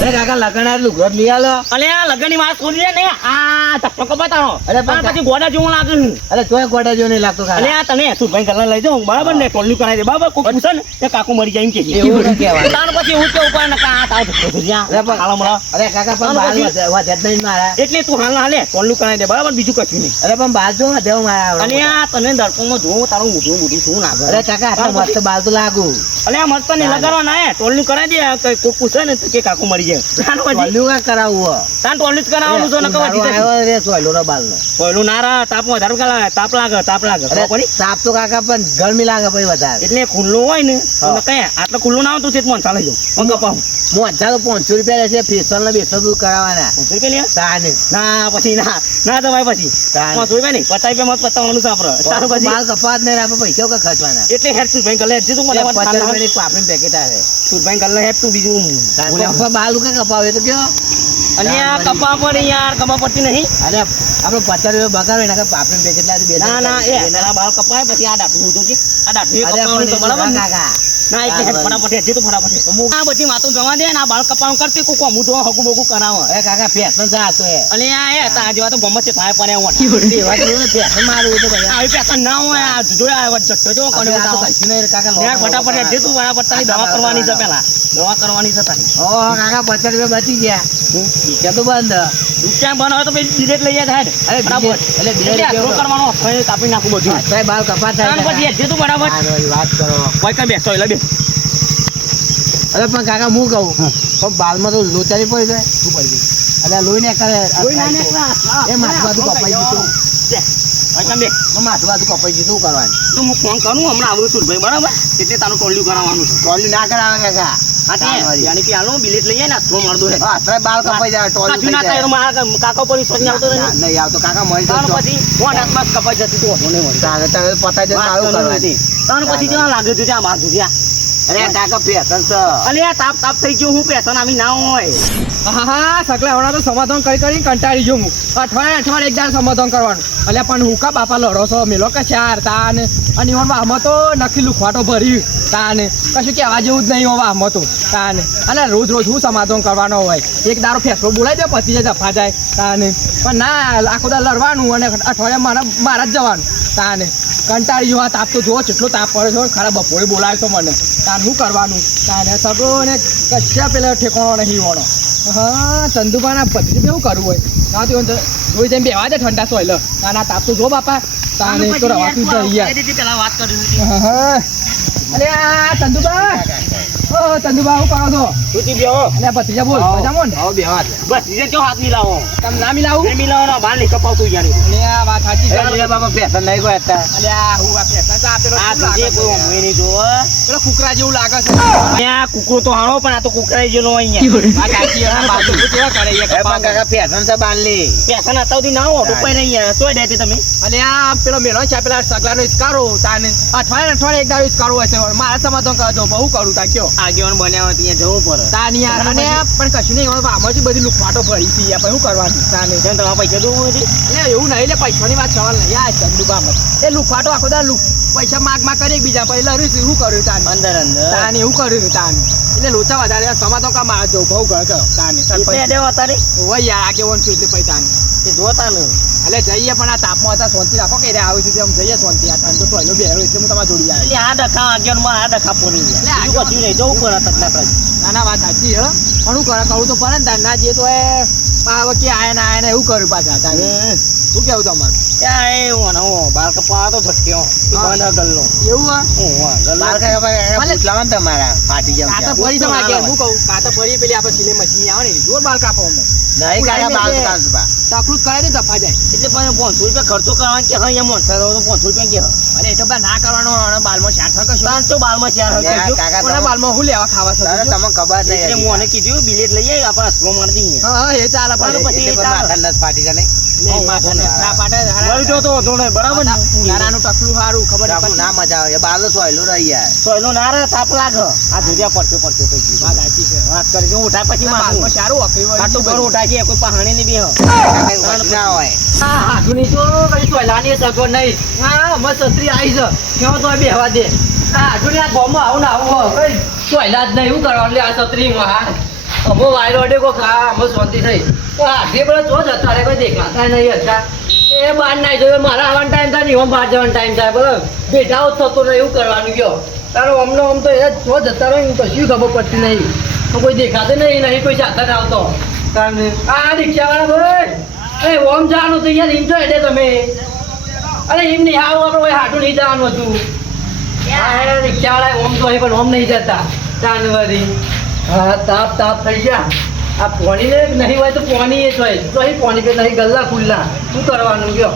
અરે કાકા લગન આટલું ઘર લઈ આલો. અલે આ લગનની વાત છોડી દે ને આ ધક્કો બતાવો અરે પણ પછી ગોડા જેવું લાગે છે. અરે તોય ગોડા જેવો નહીં લાગતો અલે કાકા. આ તને સુરભાઈ કલર લઈ જાઉં બરાબર ને ટોલ્યું કરાવી દે બરાબર કોઈ પૂછે ને કે કાકુ મરી જાય એમ કે એવું ન કહેવાય. તાણ પછી હું કેવું પડે ને કે આ તાવ ધક્કો થઈ ગયા. અરે પણ- હાલો મળો. અરે કાકા પણ તાણ બાલ પછી- વધે જ નહીં મારા. એટલે તું હાલ હાલે ટોલ્યું કરાવી દે બરાબર બીજું કશું નહીં. અરે પણ બાલ જો વધે મારા. અને આ તને દર્પણમાં જોઉં તારું મોઢું શું નાખે. અરે કાકા આટલા મસ્ત બાલ તો લાગુ. અલે આ મસ્ત નહીં લગાડવા ના હે ટોલ્યું કરાવી દે કોઈ પૂછે ને કે કાકુ મરી જાય. તાણ પછી ટોલ્યું કા કરાવવું હો? તાણ ટોલ્યું જ કરાવવાનું છે ને કવા મારો આવ્યો રે સોયલોનો બાલનો. પહેલું નારા તાપમાં વધારે કલાક તાપ લાગે અરે ખબર પડી? તાપ તો કાકા પણ ગરમી લાગે પછી વધારે. એટલે ખુલ્લું હોય ને હા. તો કયા આટલો ખુલ્લું ના આવતું છે તો મને ચાલે જાઉં પગ અપાવું મોજા તો 500 રૂપિયા રહેશે ફેશિયલ ને બેસો દૂર કરાવવાના. 500 રૂપિયા લે? તાને ના પછી ના તો ભાઈ પછી તાન. 500 રૂપિયા નહીં 50 રૂપિયા મત પતાવવાનું છે આપણે તારું પછી બાલ કપાત નહીં આપે પૈસા કે ખર્ચવાના. એટલે હેડ સુરભાઈ કલે હેડ તું મને 50 રૂપિયાની પાપડી પેકેટ આવે. સુરભાઈ કલે હેડ તું બીજું તાન બાલ કે કપાવે તો કયો? અને આ કપા પર યાર કપા પડતી નહીં અરે આપણે 50 રૂપિયા બગાડો એના કરતા પાપડી પેકેટ લાવી બે ના ના એ એના બાલ કપાય પછી આ ડાટું ઊંચું છે આ ડાટું કપાવવાનું તો બરાબર ને? કાકા ના એટલે હેડ ફટાફટ હેડ તું ફટાફટ હેડ. આ બધી વાતો જવા દે ને આ બાલ કપાવવાનું કરતી કોક અમુક જો હકુ બકુ કરાવે અરે કાકા ફેશન છે આ તો એ. અને આ એ તા જેવા તો ગમત છે થાય પણ એ એવા જેવું ને ફેશન મારું તો ભાઈ. આવી પેશન ના હોય આ જોયા આ જટ્ટો જો કોને આ તો બતાવો કશું નહીં રે કાકા. યાર ફટાફટ હેડ જે તું બરાબર તારી દવા કરવાની છે પેલા દવા કરવાની છે તારી ઓહો કાકા 50 રૂપિયા બચી ગયા. ઈચ્છા તો બંધ. રૂપિયા બન હોય તો પછી ડિરેક્ટ લઈ જાય હેડ અરે બરાબર એટલે બે એટલે આટલો રૂપિયા કરવાનો ફરી કાપી નાખું બધું ભાઈ બાલ કપાત થાય તાન પછી હેડ જે તું બરાબર હા, ભાઈ, વાત કરો. કોઈ કઈ બેસો એટલે બેસ અરે પણ કાકા હું કહું પણ બાલમાં તો લોચારી પડી જાય શું પડી ગઈ? અરે આ લોહી ને કરે એ માથું બાજુ કપાઈ ગયું. કોઈ કઈ બેસ માથું બાજુ કપાઈ ગયું શું કરવાનું? તો હું ફોન કરું હમણાં આવું છું ભાઈ બરાબર એટલે તારું ટોલ્યું કરાવવાનું છે ટોલી ના કરાવે કાકા. હા તે યાની કે હાલો બિલેટ લઈ જાય ને હાથમાં માર દો હેડ હા, અત્યારે બાલ કપાઈ જાય ટોલી કાચું થઈ ના થાય જાય. મારા કાકો પર વિશ્વાસ નહીં આવતો ના, નહીં નહીં આવતો કાકા મળી તાણ જતો. પછી ફોન હાથમાં જ કપાઈ જતી તું હતો નહીં મળી તારે તારે પતાઈ જાય સારું કરવાનું. તાણ પછી કેવા લાગે છે ત્યાં બાજુ ત્યાં અરે કાકા ફેશન છે. અલે આ તાપ થઈ ગયો હું પેશન આવી ના હોય હા સકલા હમણાં તો સમાધાન કરી કંટાળી ગયો હું અઠવાડિયે એક દાડે સમાધાન કરવાનું એટલે પણ હું કા બાપા લડો છો મેલો કે ચાર તાને અને ઈવન આમાં તો નક્કી લુખવાટો ભરી તાને કશું કહેવા જેવું જ નહીં હોવા આમાં તો તાને અને રોજ હું સમાધાન કરવાનો હોય એક દાડો ફેસલો બોલાવી દે પછી જે દફા જાય તાને પણ ના આખો દા લડવાનું અને અઠવાડિયા મારા જ જવાનું તાને કંટાળી ગયો આ તાપ તો જુઓ કેટલો તાપ પડે છે ખરા બપોરે બોલાવે તો મને તાન શું કરવાનું તાને સગો ને કચ્છા પેલા ઠેકાણો નહીં વણો હા ચંદુભાના પછી કેવું કરવું હોય ના તો જોઈ જઈને બેવા દે ઠંડા સોયલ ના તાપ તો જો બાપા તાને તો રવાતું જ નહીં યાર પેલા વાત કરી હા અરે આ ચંદુભા ઓ ચંદુભા હું કરો છો સુધી બેહો અને ભત્રીજા બોલ મજામાં ને આવો બે વાત. બસ જે જો હાથ મિલાવો તમે ના મિલાવું એ મિલાવવાનો બાર નહીં કપાવતું યાર અને આ વાત સાચી અરે છે બાબા ફેશન નહીં કોઈ હતા. અરે આ હું આ ફેસા તો આપેલો આ શું લાગે જે કોઈ છે? ઊંઘી નહીં જોવો પેલો કુકરા જેવું લાગે છે આ કુકરો તો હાણો પણ આ તો કુકરાઈ જેલો અહીંયા વાત સાચી છે બાજુ કેવા કરે એ પણ કાકા ફેશન છે બાલની. પેશન હતા ના હો ડુપાઈ નહીં યાર તોય દેતી તમે અને આ પેલો મેલો છે પેલા સગલાનો ઇસ્કારો તાને અઠવાડિયે એક દાડો ઇસ્કારો હોય છે મારા સમાધાન કરજો બહુ કરું તા કયો આગેવાન બન્યા ત્યાં જવું પડે તાની યાર અને પણ કશું નહીં આમાંથી બધી લુખવાટો ભરી છે યાર શું કરવાનું તાને જેમ તમારા પૈસા દઉં નથી એટલે એવું નહીં એટલે પૈસાની વાત સવાલ નહીં યાર ચંદુબામાં એ લુખવાટો આખો દા પૈસા માગ કરી બીજા પહેલા લડ્યું શું કર્યું તાને અંદર અંદર તાને એવું કર્યું તાને એટલે લોચા વધારે સમાધાન કા મારા જવું બહુ ઘર ગયો તાને એટલે દેવા તારે હોય યાર આગેવાન છું એટલે પછી તાને તે જોતા ને એટલે જઈએ પણ આ તાપમાં હતા શાંતિ રાખો કે આવે છે આમ જઈએ શાંતિ આ ઠંડો સોયલો બેહ્યો એટલે હું તમારા જોડી આવ્યો એટલે આ ડખા આગેવાનમાં આ ડખા પોરી એટલે બીજું કશું નહીં જવું પડે તકના ના વાત સાચી હે પણ હું કહું તો પડે ને તાર ના જે તો એ કે આયા ને એવું કર્યું પાછા તારે શું કેવું તમારું ત્યાં એ હું બાલ કપા તો ભટક્યો હા. ગલ્લો એવું હા બાલ કાકા ભાઈ પૂછલાવા ને તમારા ફાટી જાવ કાતા ત્યાં. ફરી તમારે કે હું કહું કાતા ફરી પેલી આપણે સિલે મશીન આવે ને જોર બાલ કાપો અમે નહીં કાકા બાલ કાપવા. તકલું કરે ને દફા જાય એટલે પણ 500 રૂપિયા ખર્ચો કરવાનો કે હા એમ તો 500 રૂપિયા કે અને એ તો બા ના કરવાનો અને બાલમાં શાક કરશો તાર તો બાલમાં ચાર અરે હજાર કાકા કોના બાલમાં હું લેવા ખાવા તારે સર તમને ખબર એટલે નહીં. મને કીધું બિલેટ લઈ આવી આપણે હસલો મારી દઈએ હા હા એ ચાલે પણ પછી પછી એટલે કોઈ માથા નથી ફાટી જાય નહીં. નહીં માથે ને ના પાટે વળી જો તો વાંધો નહીં, બરાબર ને નાનાનું ટકલું સારું ખબર આપણું ના મજા આવે એ બાલ તો સોયલું રહી યાર. તો એનો નારે તાપ લાગે આ ધુરિયા પડશે થઈ ગયું વાત સાચી છે વાત કરી જો ઉઠા પછી બાલમાં માથું સારું અકરી હોય આટલું ઘર ઉઠા છે કોઈ પહાણી ની બી કાકા કઈ વસ્તુ ના હોય. હા હાથુની તો કઈ સોયલાની સગો નહીં હા મસ્ત છત્રી આવી છે કેવો તો બેહવા દે હા હાથુની આ ગોમાં આવું ને આવું કઈ સોયલા જ નહીં એવું કરવાનું લે આ છત્રીમાં હા અમો વાયરો અડે કોક આ અમો શાંતિ થઈ તો આખી બધા જો જતા રે કોઈ દેખાતા નહીં હતા એ બહાર ના જોયો મારા આવવાનો ટાઈમ થાય ને બાર જવાનો ટાઈમ થાય બરાબર બેઠા હોત થતો ને એવું કરવાનું ગયો તારો અમનો આમ તો એ જો જતા રહે કશું ખબર પડતી નહીં કોઈ દેખાતું નહીં કોઈ સાધન આવતો કારણ આ રિક્ષાવાળા ભાઈ અરે ઓમ જવાનું તો યાર એમ તો એટલે તમે અરે એમ નહીં આવું આપણે હાટું નહીં જવાનું હતું હા રિક્ષાવાળા ઓમ તો પણ ઓમ નહીં જતા જાનવરી હા તાપ થઈ ગયા આ પોણી ને નહીં હોય તો પોણી એ હોય તો અહીં પોણી કે નહીં ગલ્લા ખુલ્લા શું કરવાનું ગયો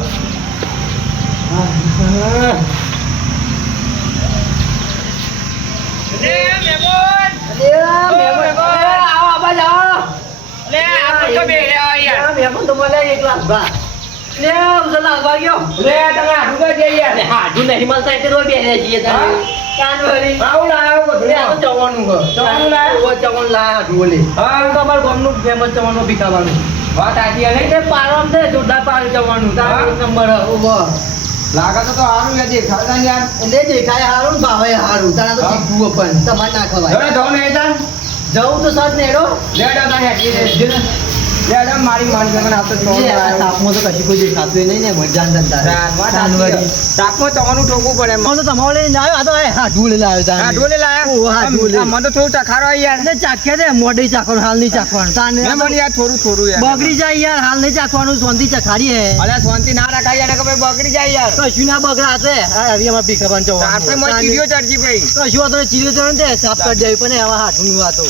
લાગે તો સારું યાર દેખાતા ને યાર એટલે દેખાય હારું ભાવે હારું તારા તો ચીકવું પણ તમારે ના ખવાય જવું તો સર નેડો મારી તાપમાં તો કશું કોઈ દેખાતું નહીં ને મજા તાપમાં તમારું ઠોકવું પડે તો તમારે લઈને આવ્યો આ તો હાડું લઈને આવ્યો મને તો થોડું ટખારો યાર એટલે ચાખે ને મોઢે ચાખવાનું હાલ નહીં ચાખવાનું તાને મને યાર થોડું યાર બગડી જાય યાર હાલ નહીં ચાખવાનું શાંતિ ચખાડી હે અરે શાંતિ ના રાખાય યાર કે ભાઈ બગડી જાય યાર કશું ના બગડા હશે હવે અમારે ભીખાબાન આપણે મને ચીડિયો ચડજી ભાઈ કશું વાતો ચીડિયો ચડે ને સાફ કરી દેવી પણ આવા હાડું નું વાતો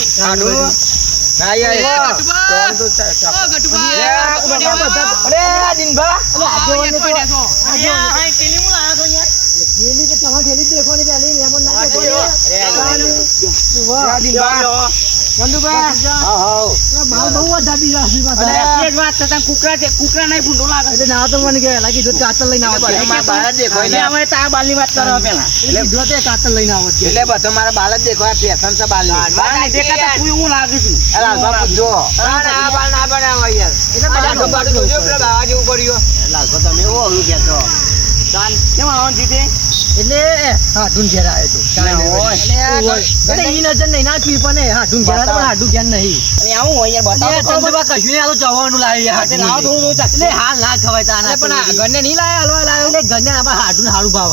ના યાર કુકરા નહીં ભૂંડો લાગે ના તો મને કે લાગી જો કાતર લઈને આવો તારા બાલની વાત કરો પેલા જો તે કાતર લઈને આવો એટલે બધો મારા બાલ જ દેખો ફેશન છે બાલ દેખાતા હું લાગુ છું જો ના બાલ ના બનાવો યાર એટલે બાજુ જોજો પેલા બાવા જેવું કર્યું લાગો તમે એવો ઓલું કહેતો કેમ આવવાનું જીતે એટલે હાડું ઘેર આવે તો એટલે ઈ નજર નહીં નાખવી પણ હાડું ઘેર આવે પણ હાડું ઘેર નહીં અને આવું હોય યાર બતાવો કશું નહીં આ તો ચવાનું લાવી એટલે હાલ ના ખવાય તાના પણ આ ઘરને નહીં લાયા હલવા લાયો એટલે ઘરને આપણે હાડું હાડું ભાવ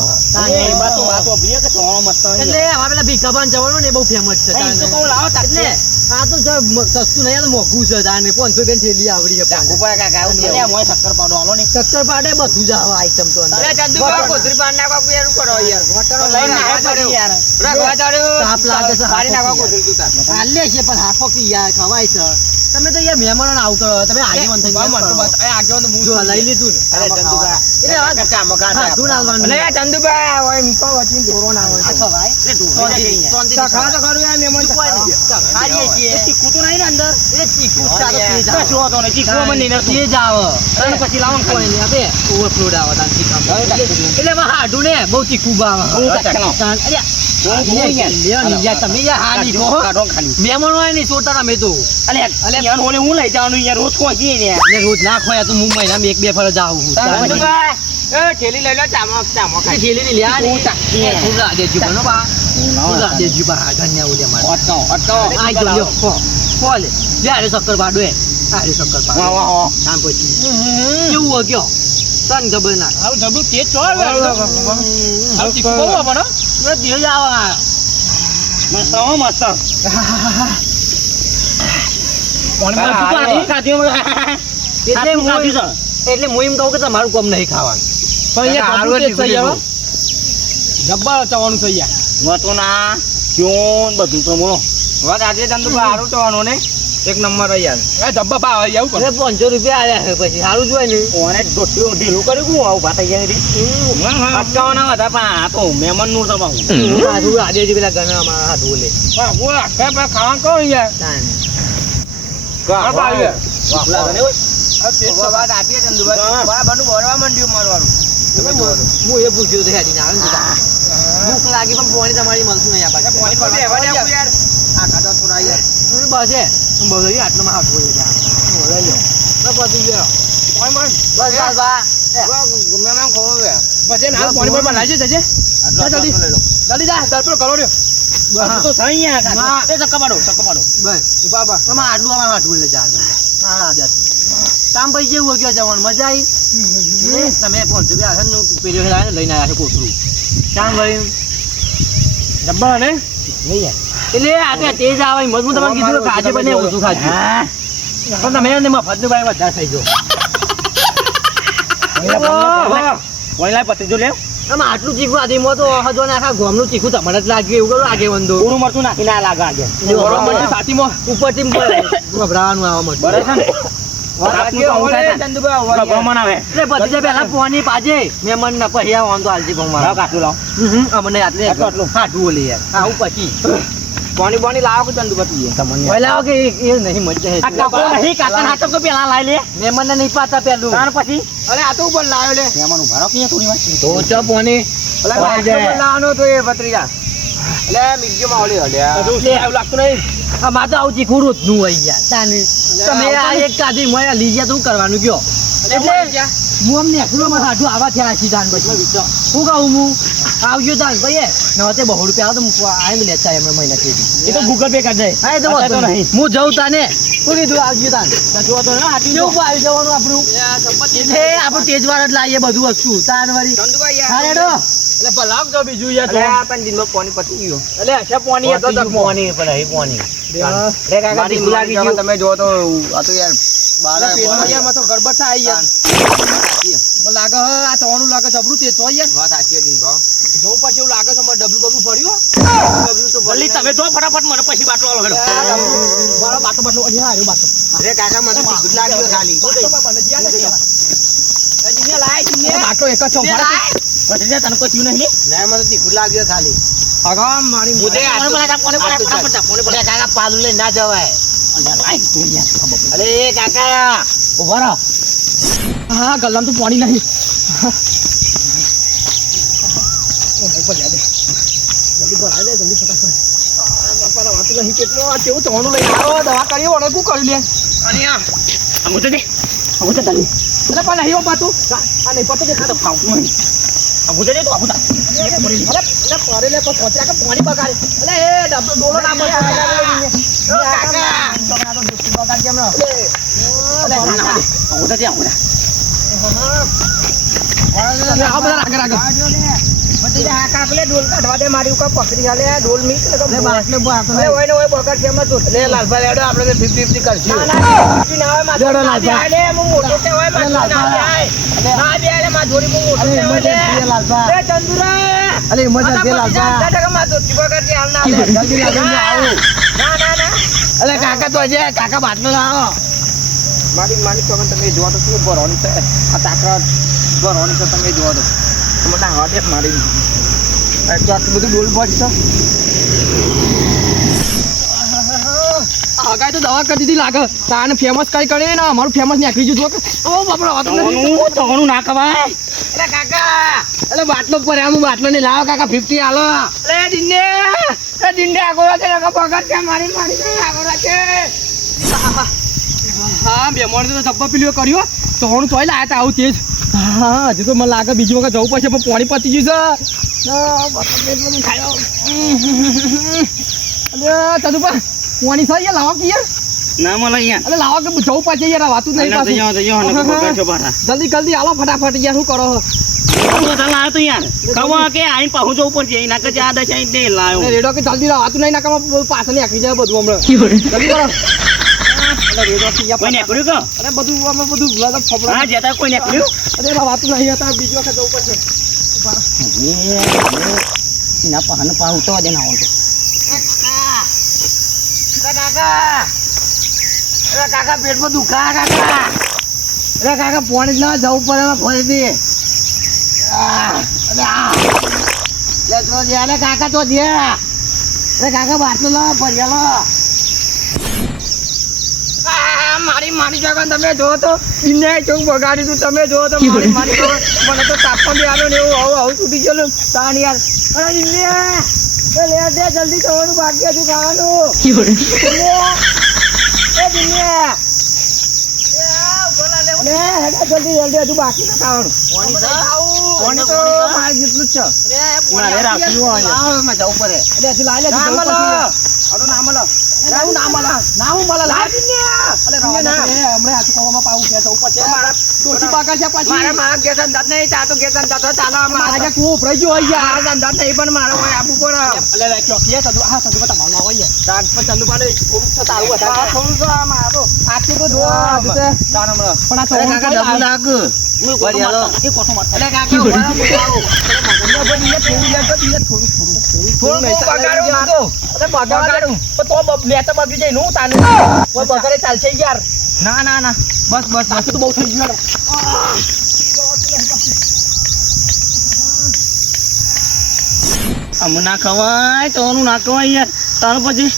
એટલે હવે પેલા ભીખાબાન જવાનું ને બહુ ફેમસ છે એટલે આ તો સસ્તું નહીં મોઘું છે તાને 500 રૂપિયા થેલી આવડી શક્કર પાડો હાલો ને ચક્કર પાડે બધું જ આવે આઈટમ તો તાપ લાગે છે હાલે છે પણ હાફો કી યાર ખવાય છે તમે તો યાર મહેમાનો આવું કરો તમે આગેવાન થઈ જો લઈ લીધું ને એટલે હાડું ને બહુ તીખું ભાવે મહેમાનો હોય ને સોટા અમે તો હું લઈ જવાનું યાર રોજ કોઈ ને રોજ ના ખોયા તો મુંબઈ ના 1-2 ફર જાઉં થેલી લઈ લો ચામો થેલી ની લ્યા દેજો બનો બા દેજો બા ધન્ય ઉલે માર આઈ જો લ્યો કોલે લે શક્કર પાડો એ આરે શક્કર પાડો નામ પછી કેવું હો ગયો તન ખબર ના આવ જબરું તેજ ચોર આવ તીખું બહુ આપણ એ દેજ આવા મસ્ત એટલે હું એમ કહું કે તમારું કામ નહીં ખાવાનું પણ જબ્બર ચવાનું થઈ ગયા વતો ના ક્યોન બધું તો બોલો વાત આજે ચંદુભા સારું ચવાનું ને એક નંબર યાર ધબ્બા ભાવ આવું પડે 500 રૂપિયા આયા છે પછી સારું જોય ને ઓને ઢીલું કર્યું હું આવું ભાત ગયા અટકાવવાના હતા પણ આ તો મહેમાન નું તમારું આજે પેલા ઘણા અમારા હાથ બોલે ખાવાનું કહો યાર વાત આપીએ ચંદુભાઈ બરાબર ભરવા માંડ્યું મારવાનું હું એ પૂછ્યું તો હેડી ના ભૂખ લાગી પણ પાણી તમારી મળતું નહીં આ પાણી પર બેહવા દેવું યાર આ ખાધા થોડા યાર બસ એ બસ આટલો માં હાથ બોલે પછી ગયો બસ બા મહેમાન ખોવા પછી ના પાણી પર લાવજે જજે જલ્દી જા દરપર કરો રહ્યો હજુ તો સહી યાર કાકા. ના. એ ચક્કા પાડો, ચક્કા પાડો. બસ બાબા તમે આટલું આમાં હાટવું લે જાણ હા જાતી કામ પછી જેવું ગયો જવાનું મજા આવી તમે 500 રૂપિયા પેલો લઈને આવ્યા છે કોથળું કામ ભાઈ ડબ્બા ને એટલે આગળ તેજ આવે મજબૂત તમને કીધું કે આજે બને ઓછું ખાજો હા. પણ તમે એને મફતનું ભાઈ વધારે થઈ ગયો વહીલા પતી જો લે. તમે આટલું ચીખું આદીમાં તો હજો ને આખા ગોમનું ચીખું તમને જ લાગ્યું એવું કરું આગે વંદો પૂરું મરચું નાખીને આ લાગે આજે. સાથીમાં ઉપરથી ગભરાવાનું આવવા મળે બરાબર છે ને? રાતનું તો આવું થાય ને. ગભરામણ આવે. એટલે બધી પહેલા પોની પાજે મહેમાન ના પછી આ વાંધો હાલજી લાવ ભંગમાં કાટલું લાવ. અમને આટલું હાટવું ઓલી યાર આવું પછી પાણી લાવો કે ચંદુબા પીએ પહેલા કે એ નહીં મજા આ કાકો નહીં, કાકાના હાથો તો પેલા લાવી લે. મહેમાન ને નહીં પાતા પેલું તાર પછી અરે આ તો ઉપર લાવ્યો લે મહેમાન ઉભા રહો કે થોડી વાર. તો ચા પાણી અલે પાણી જાય. ઉપર લાવવાનો તો એ ભત્રીજા અલે મિક્યો માં ઓલી હલ્યા એવું લાગતું નહીં આ માતો આવું ચીખું રોજનું હોય યાર તાને તમે આ એક કાધી મોયા લઈ ગયા તો શું કરવાનું કયો એટલે હું અમને એકલું હાડું આવા થયા છે દાન પછી શું કહું હું આવજો દાન ભાઈ નવતે 100 રૂપિયા આવે તો મૂકવા આય લેતા એમ મહિના કેદી એ તો ગૂગલ પે કરી દે. હા એ તો અત્યારે વાંધો નહીં હું જઉં તાને શું કીધું આવજો દાન જો તો ના આટલી કેવું આવી જવાનું આપણું એટલે આપણું તેજવાર જ લાવીએ બધું વસ્તુ તાન વળી ચંદુબા યાર હા રેડો એટલે ભલાવ જો બીજું યાર અલે આ પણ દિનનો પાણી પતી ગયો એટલે હશે પાણી હતો તો પોની પર હઈ પોની. રે કાકા મારી તીખું લાગી ગયું તમે જો તો આ તો યાર બારા પેટમાં યાર માં તો ગડબડ થાય યાર મને લાગે હ આ તવાનું લાગે જબરું તે તો યાર વાત સાચી દિન ભાવ. જવું પછી એવું લાગે છે મને ડબલું બબલું ભર્યું ડબલું તો જલ્દી તમે જો ફટાફટ મને પછી બાટલો આલો હેડો. મારો બાટલો બાટલો અહીંયા આવ્યો બાટલો અરે કાકા મને તીખું લાગ્યું ખાલી. બાટલો એક જ છે પછી તને કોઈ થયું નહીં. ના મને તીખું લાગ્યું ખાલી અગા મારી મુદે આ તો- અરે કાકા પાલું લઈ ના જવાય લાઈ તું યાર ખબર પડે. અરે એ કાકા ઉભા રહો હા ગલ્લામાં તો પાણી નહીં ઉપર જા દે જલ્દી ભરાય લે જલ્દી ફટાફટ બાપાના વાતું નહીં કેટલો આ કેવું ચવાનું લઈને આવો દવા કરીએ વળે શું કર્યું લે અંગૂઠો દે. અંગૂઠો દે. એટલે પણ નહીં પાતું આ નહીં પાતું દેખાતો ફાવતું નહીં. અંગૂઠો દે તો આવું થાય. પારે લે પણ પહોંચ્યા કે પાણી બગાડે એટલે એ ડબલો ડોલો ના અંગૂઠો દે, અંગૂઠો. કાકા તો હજી કાકા બાટલો લાવો મારી તો તમે જોવા તો શું ભરવાની છે આ તાકાત ભરવાની છે તમે જોવા તો મને હાથ એક મારી આટલું બધું ડોલ ભરી છે હગાઈ તો દવા કરી દીધી લાગે તાને ફેમસ કઈ કરે ને અમારું ફેમસ નીકળી ગયું ઓ બાપડો વાતો નથી તોનું ના ખવાય. અરે કાકા અરે બાટલો પડે આમ બાટલો ને લાવો કાકા 50 હાલો અરે દિને આગળ છે પગાર છે મારી આગળ છે હા બે મોણ તો ધબ્બા પીલીઓ કર્યો તો હું તોય લાયા તા આવું તેજ હા હજી તો મને લાગે બીજી વખત જવું પડશે પણ પાણી પતી ગયું છે ખાયો અરે તદુપા પાણી થાય યાર લાવો કે યાર ના મળે અહીંયા. અરે લાવો કે જવું પડશે યાર આ વાતું નહીં પાછું જલ્દી હાલો ફટાફટ યાર શું કરો રેડો કે જલ્દી લાવો વાતું નહીં નાખવા પાછળ આખી જાય બધું હમણાં જલ્દી કરો અરે રેડો કે યાર અરે બધું અમે બધું લગત ફફડા અરે વાતું નહીં હતા બીજી વખત જવું પડશે કાકા પેટમાં દુખા કાકા અરે કાકા પાણી ના જવું પડે ફરીથી કાકા તો દે અરે કાકા બાટલો લાવો ફરિયાલો મારી જગા તમે જો તો ઇન્ડિયા ચોક બગાડી તું તમે જો તો મારી જો મને તો તાપમાં બી આવ્યો ને એવું આવું તૂટી ગયેલું તાન યાર અરે ઇન્ડિયા લે દે જલ્દી જવાનું બાકી હતું ખાવાનું એ દિન્યા જલ્દી જલ્દી હજુ બાકી ન ખાવાનું પાણી તો મારે જેટલું જ છે મારે રાખવું હોય. જવું પડે એટલે હજુ લાવી લે ના જવું મળે. પડશે. આ તો ના મળે. નાવું ના મળે નાવું મળે લાવી ને અલે રવા ના. દે હમણાં હાથું કોવામાં પાવું કે તો ઉપર છે મારા ડોસી પાકા છે પછી મારા ગેસ અંદાજ નહીં તા તો ગેસ અંદાજ હોય ચાલો મારા જે કૂવો ભરાઈ ગયો હોય યાર મારા અંદાજ નહીં પણ મારો કોઈ આપવું પડે અલે ચોકીએ સદુ હા સદુ બતા મારવા હોય તાર પર ચંદુ પાડે થોડું તો તારું હતા થોડું તો આમ આ તો. આટલું તો જો તારા મળે. પણ આ તો અરે કાકા ડબલું નાખ હું કોટો બળી હાલો. મારતો. એ કોટો મારતો. અરે કાકા ઉભા રહો, ઉભા રહો. થોડું બગાડું હું તો. બગાડું તો લે તો બગડી જાય નું તાનું કોઈ બગાડે ચાલશે યાર ના ના ના બસ બસ બસ. તો બહુ થઈ ગયું આમ ના ખવાય તોનું ના ખવાય યાર. તાર પછી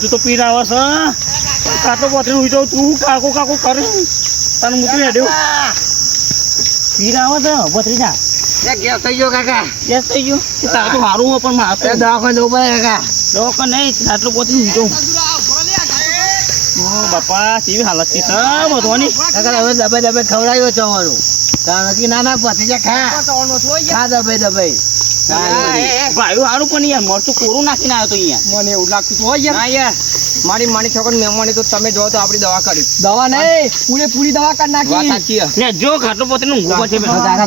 હજુ તો પીર આવે છે. કાતો પોતરી ઉઈ જાઉં તું કાકો કાકો કરે તને મૂકી હેડ્યો. પીર આવે છે પોતરી જા. એ ગેસ થઈ ગયો કાકા ગેસ થઈ ગયું. તાર તો સારું હોય પણ મારે એ તો દવાખાને જવું પડે કાકા દોકો નહીં આટલું પોતરી ઉઈ જાઉં. ઓ બાપા કેવી હાલત છે બધવાની. કાકા હવે દબાઈ દબાઈ ખવડાવ્યો ચવાનું કારણ કે નાના પતિજા ખા દબાઈ દબાઈ ભાઈ સારું પણ યાર મરચું કોરું નાખીને આવ્યો તો અહીંયા. મને એવું લાગતું હોય યાર ના યાર મારી માની છોકરી મહેમાની તો તમે જો તો આપણી દવા કરી દવા નહીં પૂરેપૂરી દવા કરી વાત નાખી સાચી છે. ને જો ખાટલો પોતરી ઊંઘું પછી કાકા